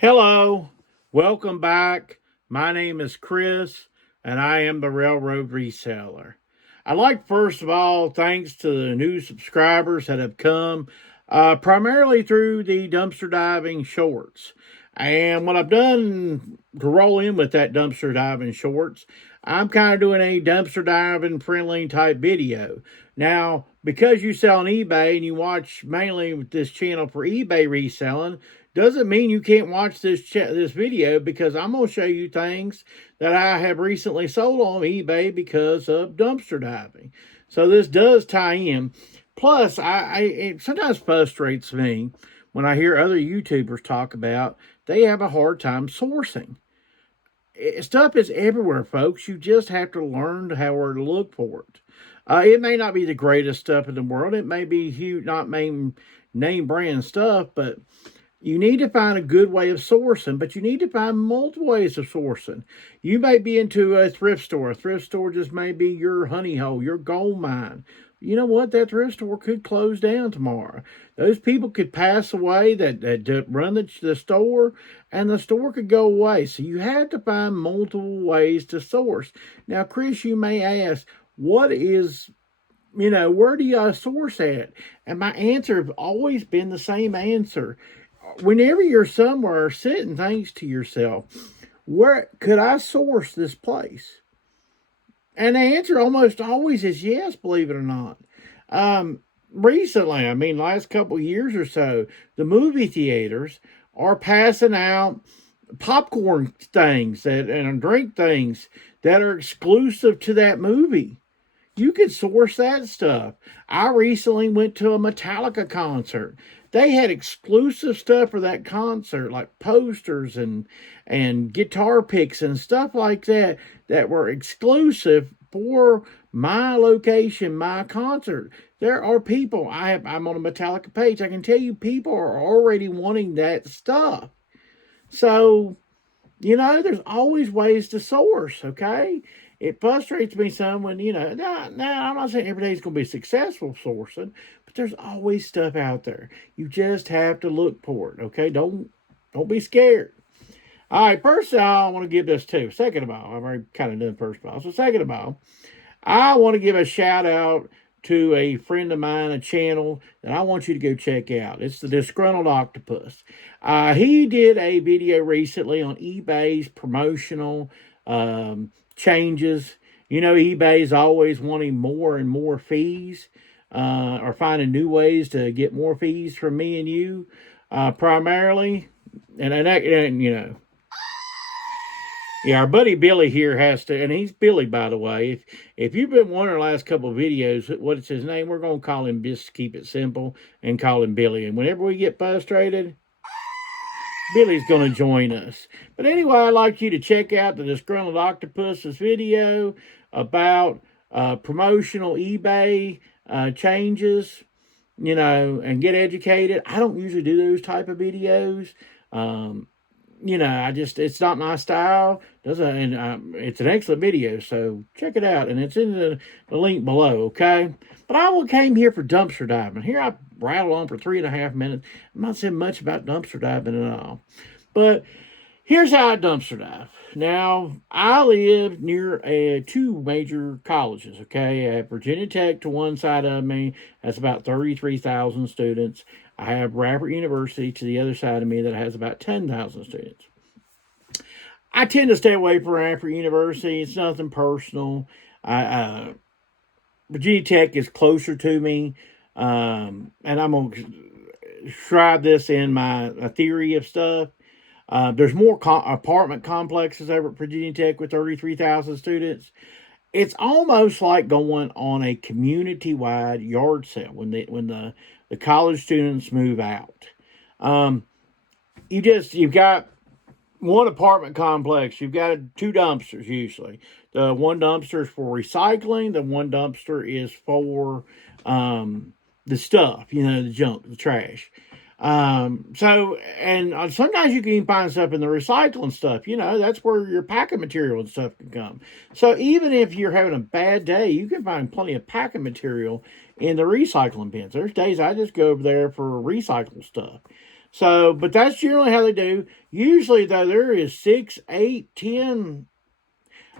Hello, welcome back. My name is Chris, and I am the Railroad Reseller. I'd like, first of all, thanks to the new subscribers that have come, primarily through the dumpster diving shorts. And what I've done to roll in with that dumpster diving shorts, I'm kind of doing a dumpster diving friendly type video. Now, because you sell on eBay and you watch mainly this channel for eBay reselling, doesn't mean you can't watch this video, because I'm going to show you things that I have recently sold on eBay because of dumpster diving. So this does tie in. Plus, it sometimes frustrates me when I hear other YouTubers talk about they have a hard time sourcing. Stuff is everywhere, folks. You just have to learn how to look for it. It may not be the greatest stuff in the world. It may be huge, not main name brand stuff, but you need to find a good way of sourcing, but you need to find multiple ways of sourcing. You may be into a thrift store. A thrift store just may be your honey hole, your gold mine. You know what? That thrift store could close down tomorrow. Those people could pass away that run the store, and the store could go away. So you have to find multiple ways to source. Now, Chris, you may ask, what is where do you source at? And my answer has always been the same answer. Whenever you're somewhere, sit and think to yourself, where could I source this place? And the answer almost always is yes, believe it or not. Recently, last couple of years or so, the movie theaters are passing out popcorn things and drink things that are exclusive to that movie. You can source that stuff. I recently went to a Metallica concert. They had exclusive stuff for that concert, like posters and guitar picks and stuff like that were exclusive for my location, my concert. There are people. I'm on a Metallica page. I can tell you, people are already wanting that stuff. So, there's always ways to source, okay? It frustrates me some when, now I'm not saying every day is going to be successful sourcing, but there's always stuff out there. You just have to look for it, okay? Don't be scared. All right, first of all, I want to give this to. Second of all, I've already kind of done first of all. So second of all, I want to give a shout out to a friend of mine, a channel that I want you to go check out. It's the Disgruntled Octopus. He did a video recently on eBay's promotional changes. eBay is always wanting more and more fees, or finding new ways to get more fees from me and you, primarily. And yeah, our buddy Billy here has to, and he's Billy, by the way. If you've been wondering the last couple of videos, what is his name, we're going to call him, just keep it simple, and call him Billy. And whenever we get frustrated, Billy's going to join us. But anyway, I'd like you to check out the Disgruntled Octopus's video about promotional eBay changes, and get educated. I don't usually do those type of videos. It's not my style. It's an excellent video, so check it out, and it's in the link below, okay? But I came here for dumpster diving. Here I rattled on for 3.5 minutes. I'm not saying much about dumpster diving at all. But here's how I dumpster dive. Now, I live near two major colleges, okay? I have Virginia Tech to one side of me. That's about 33,000 students. I have Rapid University to the other side of me that has about 10,000 students. I tend to stay away from Rapid University. It's nothing personal. Virginia Tech is closer to me, and I'm going to describe this in my theory of stuff. There's more apartment complexes over at Virginia Tech with 33,000 students. It's almost like going on a community-wide yard sale when the college students move out. You've got one apartment complex. You've got two dumpsters usually. The one dumpster is for recycling. The one dumpster is for the stuff, the junk, the trash. Sometimes you can even find stuff in the recycling stuff. That's where your packing material and stuff can come. So even if you're having a bad day, you can find plenty of packing material in the recycling bins. There's days I just go over there for recycle stuff. So, but that's generally how they do. Usually, though, there is 6, 8, 10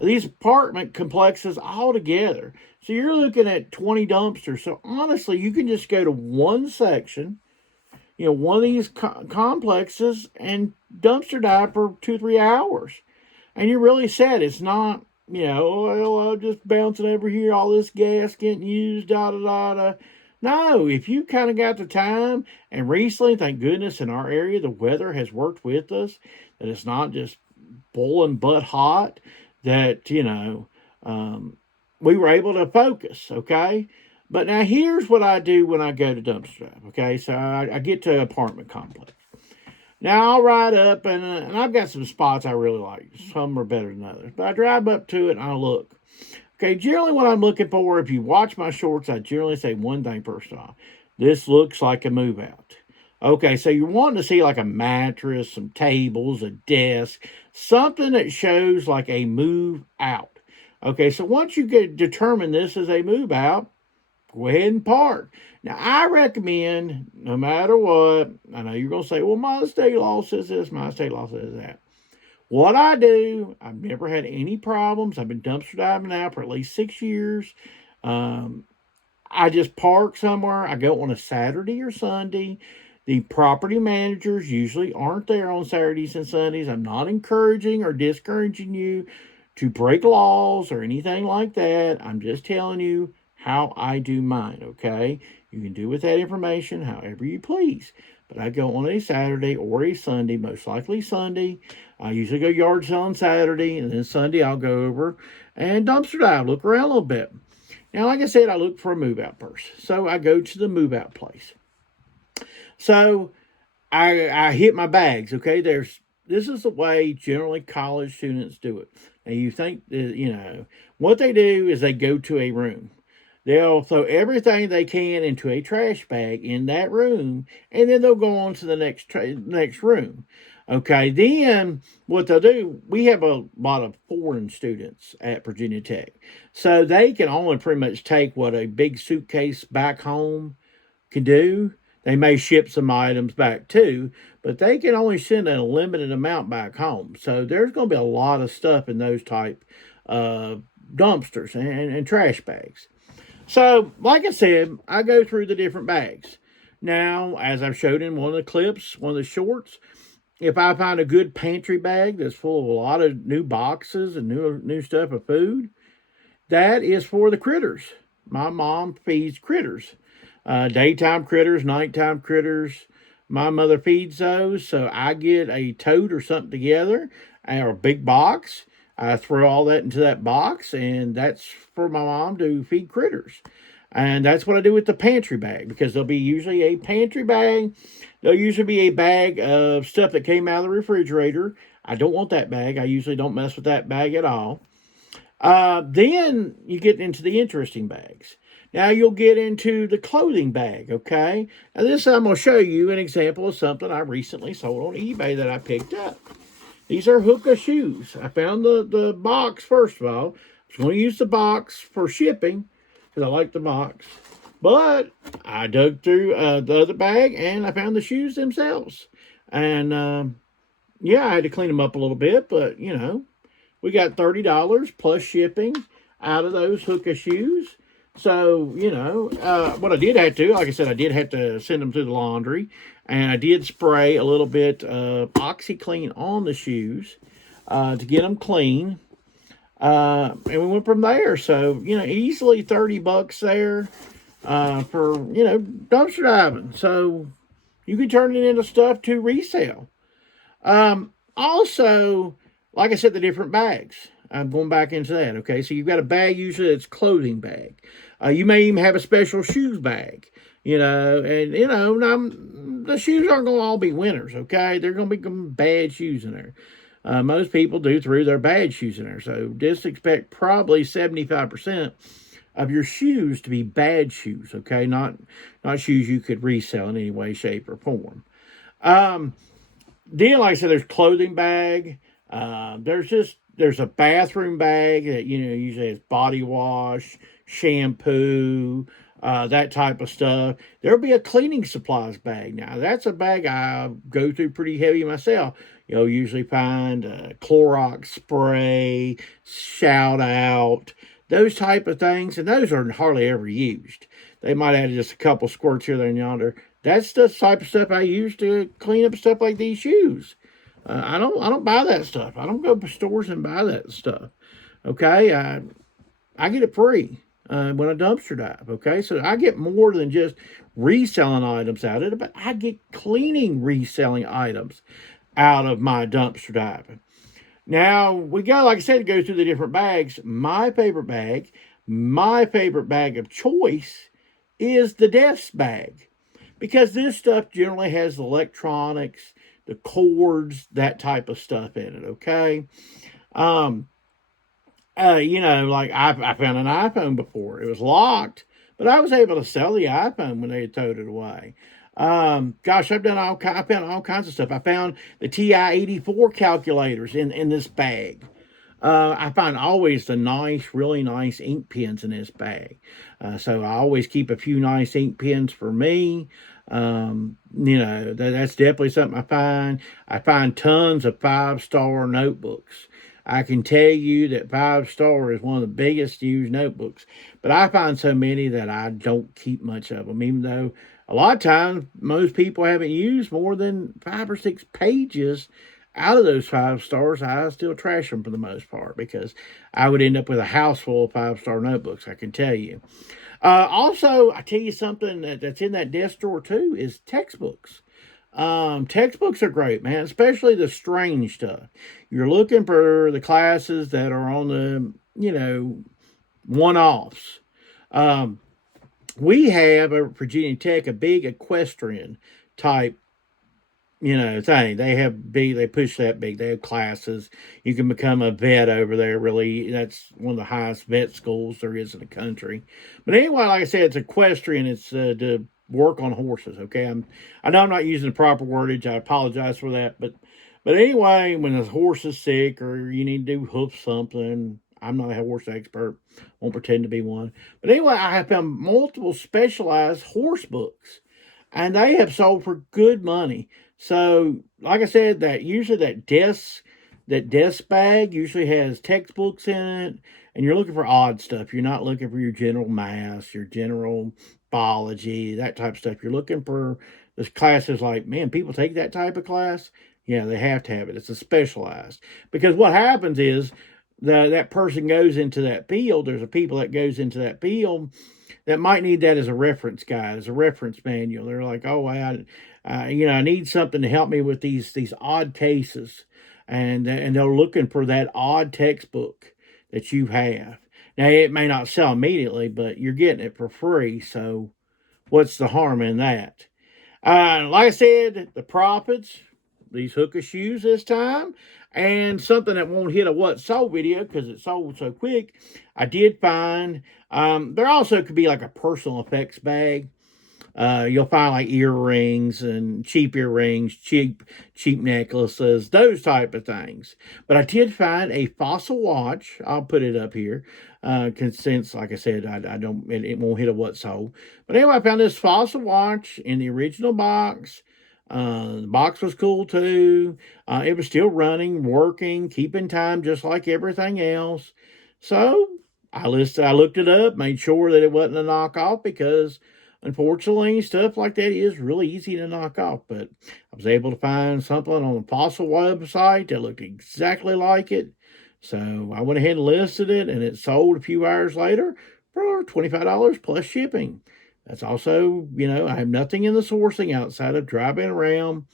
these apartment complexes all together. So you're looking at 20 dumpsters. So honestly, you can just go to one section, one of these complexes and dumpster dive for 2 or 3 hours. And you're really set. It's not, well, I'm just bouncing over here, all this gas getting used, da da da da. No, if you kind of got the time, and recently, thank goodness, in our area, the weather has worked with us, that it's not just boiling butt hot, that, we were able to focus, okay? But now here's what I do when I go to dumpster dive, okay? So I get to an apartment complex. Now I'll ride up, and I've got some spots I really like. Some are better than others. But I drive up to it, and I look. Okay, generally what I'm looking for, if you watch my shorts, I generally say one thing first off. This looks like a move out. Okay, so you're wanting to see like a mattress, some tables, a desk, something that shows like a move out. Okay, so once you determine this as a move out, go ahead and park. Now, I recommend, no matter what, I know you're going to say, well, my state law says this, my state law says that. What I do, I've never had any problems. I've been dumpster diving now for at least 6 years. I just park somewhere. I go on a Saturday or Sunday. The property managers usually aren't there on Saturdays and Sundays. I'm not encouraging or discouraging you to break laws or anything like that. I'm just telling you how I do mine, okay? You can do with that information however you please. But I go on a Saturday or a Sunday, most likely Sunday. I usually go yard sale on Saturday, and then Sunday I'll go over and dumpster dive, look around a little bit. Now, like I said, I look for a move-out person. So I go to the move-out place. So I hit my bags, okay? This is the way generally college students do it. Now, you think, what they do is they go to a room. They'll throw everything they can into a trash bag in that room, and then they'll go on to the next room. Okay, then what they'll do, we have a lot of foreign students at Virginia Tech. So they can only pretty much take what a big suitcase back home can do. They may ship some items back too, but they can only send a limited amount back home. So there's going to be a lot of stuff in those type of dumpsters and trash bags. So, like I said, I go through the different bags. Now, as I've showed in one of the clips, one of the shorts, if I find a good pantry bag that's full of a lot of new boxes and new stuff of food, that is for the critters. My mom feeds critters. Daytime critters, nighttime critters. My mother feeds those, so I get a tote or something together, or a big box. I throw all that into that box, and that's for my mom to feed critters. And that's what I do with the pantry bag, because there'll be usually a pantry bag. There'll usually be a bag of stuff that came out of the refrigerator. I don't want that bag. I usually don't mess with that bag at all. Then you get into the interesting bags. Now you'll get into the clothing bag, okay? Now this I'm going to show you an example of something I recently sold on eBay that I picked up. These are Hoka shoes. I found the box, first of all. I was going to use the box for shipping because I like the box. But I dug through the other bag and I found the shoes themselves. And, I had to clean them up a little bit. But, we got $30 plus shipping out of those Hoka shoes. So, what I did have to, like I said, I did have to send them through the laundry. And I did spray a little bit of OxyClean on the shoes to get them clean. And we went from there. So, easily $30 there for, dumpster diving. So, you can turn it into stuff to resell. Also, like I said, the different bags. I'm going back into that, okay? So, you've got a bag, usually it's clothing bag. You may even have a special shoes bag. The shoes aren't going to all be winners, okay? They're going to be some bad shoes in there. Most people do throw their bad shoes in there. So just expect probably 75% of your shoes to be bad shoes, okay? Not shoes you could resell in any way, shape, or form. Then, like I said, there's clothing bag. There's a bathroom bag that, usually has body wash, shampoo, that type of stuff. There'll be a cleaning supplies bag. Now, that's a bag I go through pretty heavy myself. Usually find Clorox spray, shout out, those type of things, and those are hardly ever used. They might add just a couple squirts here, there, and yonder. That's the type of stuff I use to clean up stuff like these shoes. I don't buy that stuff. I don't go to stores and buy that stuff. Okay, I get it free when I dumpster dive. Okay, so I get more than just reselling items out of it, but I get cleaning reselling items out of my dumpster diving. Now we go, like I said, to go through the different bags. My favorite bag of choice is the desk bag, because this stuff generally has the electronics, the cords, that type of stuff in it. Okay. Like I found an iPhone before. It was locked, but I was able to sell the iPhone when they had towed it away. Gosh, I found all kinds of stuff. I found the TI-84 calculators in this bag. I find always the really nice ink pens in this bag. So I always keep a few nice ink pens for me. That's definitely something I find. I find tons of 5-star notebooks. I can tell you that 5-star is one of the biggest used notebooks, but I find so many that I don't keep much of them, even though a lot of times most people haven't used more than 5 or 6 pages out of those 5 stars. I still trash them for the most part, because I would end up with a house full of 5-star notebooks, I can tell you. Also, I tell you something that's in that desk drawer too is textbooks. Textbooks are great, man, especially the strange stuff. You're looking for the classes that are on the, one-offs. We have at Virginia Tech a big equestrian type, thing. They push that big. They have classes. You can become a vet over there. Really, that's one of the highest vet schools there is in the country. But anyway, like I said, it's equestrian. It's to work on horses. Okay, I know I'm not using the proper wordage. I apologize for that. But anyway, when a horse is sick or you need to do hoof something, I'm not a horse expert. Won't pretend to be one. But anyway, I have found multiple specialized horse books, and they have sold for good money. So, like I said, that desk bag usually has textbooks in it, and you're looking for odd stuff. You're not looking for your general math, your general biology, that type of stuff. You're looking for this classes like, man, people take that type of class. Yeah, they have to have it. It's a specialized, because what happens is that person goes into that field. There's a people that goes into that field that might need that as a reference guide, as a reference manual. They're like, oh, I need something to help me with these odd cases, and they're looking for that odd textbook that you have. Now, it may not sell immediately, but you're getting it for free, so what's the harm in that? Like I said, the profits, these Hoka shoes this time, and something that won't hit a what sold video because it sold so quick, I did find, there also could be like a personal effects bag. You'll find like earrings and cheap earrings, cheap necklaces, those type of things. But I did find a Fossil watch. I'll put it up here. Since, like I said, I don't, it won't hit a what sold. But anyway, I found this Fossil watch in the original box. The box was cool too. It was still running, working, keeping time, just like everything else. So I looked it up, made sure that it wasn't a knockoff, because unfortunately, stuff like that is really easy to knock off. But I was able to find something on the Fossil website that looked exactly like it. So I went ahead and listed it, and it sold a few hours later for $25 plus shipping. That's also, I have nothing in the sourcing outside of driving around.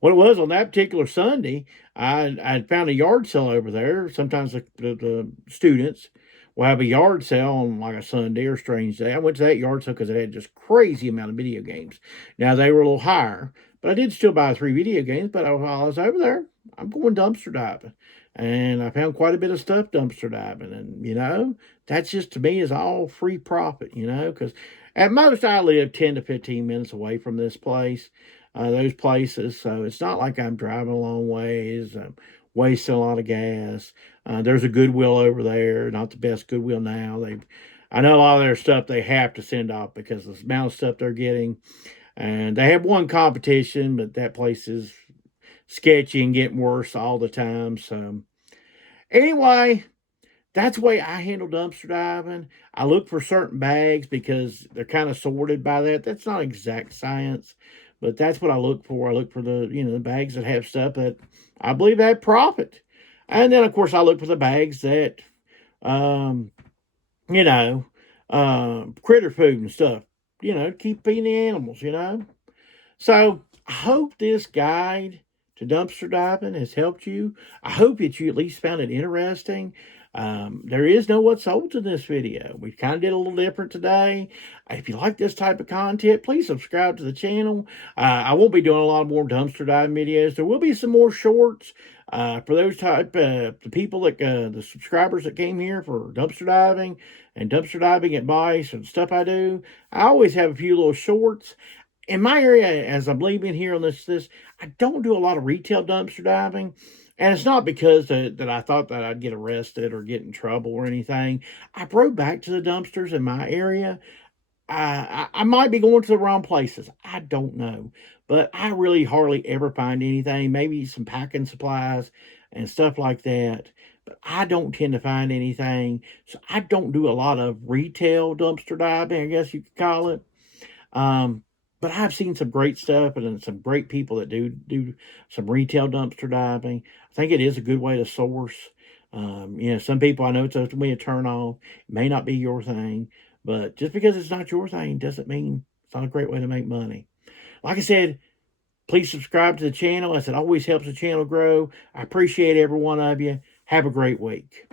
What it was on that particular Sunday, I found a yard sale over there. Sometimes the students will have a yard sale on like a Sunday or strange day. I went to that yard sale because it had just crazy amount of video games. Now, they were a little higher, but I did still buy 3 video games. But while I was over there, I'm going dumpster diving. And I found quite a bit of stuff dumpster diving. And, that's just, to me, is all free profit, because at most I live 10 to 15 minutes away from this place, those places. So it's not like I'm driving a long ways, wasting a lot of gas. There's a Goodwill over there, not the best Goodwill now. I know a lot of their stuff they have to send off because of the amount of stuff they're getting. And they have one competition, but that place is sketchy and getting worse all the time. So, anyway, that's the way I handle dumpster diving. I look for certain bags because they're kind of sorted by that. That's not exact science, but that's what I look for. I look for the bags that have stuff that I believe have profit. And then of course I look for the bags that um, you know, critter food and stuff. Keep feeding the animals. So I hope this guide to dumpster diving has helped you. I hope that you at least found it interesting. There is no what's sold in this video. We kind of did a little different today. If you like this type of content, please subscribe to the channel. I won't be doing a lot more dumpster diving videos. There will be some more shorts for those the people the subscribers that came here for dumpster diving and dumpster diving advice and stuff I do. I always have a few little shorts in my area. As I'm leaving here on this, I don't do a lot of retail dumpster diving. And it's not because that I thought that I'd get arrested or get in trouble or anything. I rode back to the dumpsters in my area. I might be going to the wrong places. I don't know. But I really hardly ever find anything. Maybe some packing supplies and stuff like that. But I don't tend to find anything. So I don't do a lot of retail dumpster diving, I guess you could call it. Um, but I've seen some great stuff and some great people that do some retail dumpster diving. I think it is a good way to source. Some people I know it's to me a turn off. It may not be your thing, but just because it's not your thing doesn't mean it's not a great way to make money. Like I said, please subscribe to the channel, as it always helps the channel grow. I appreciate every one of you. Have a great week.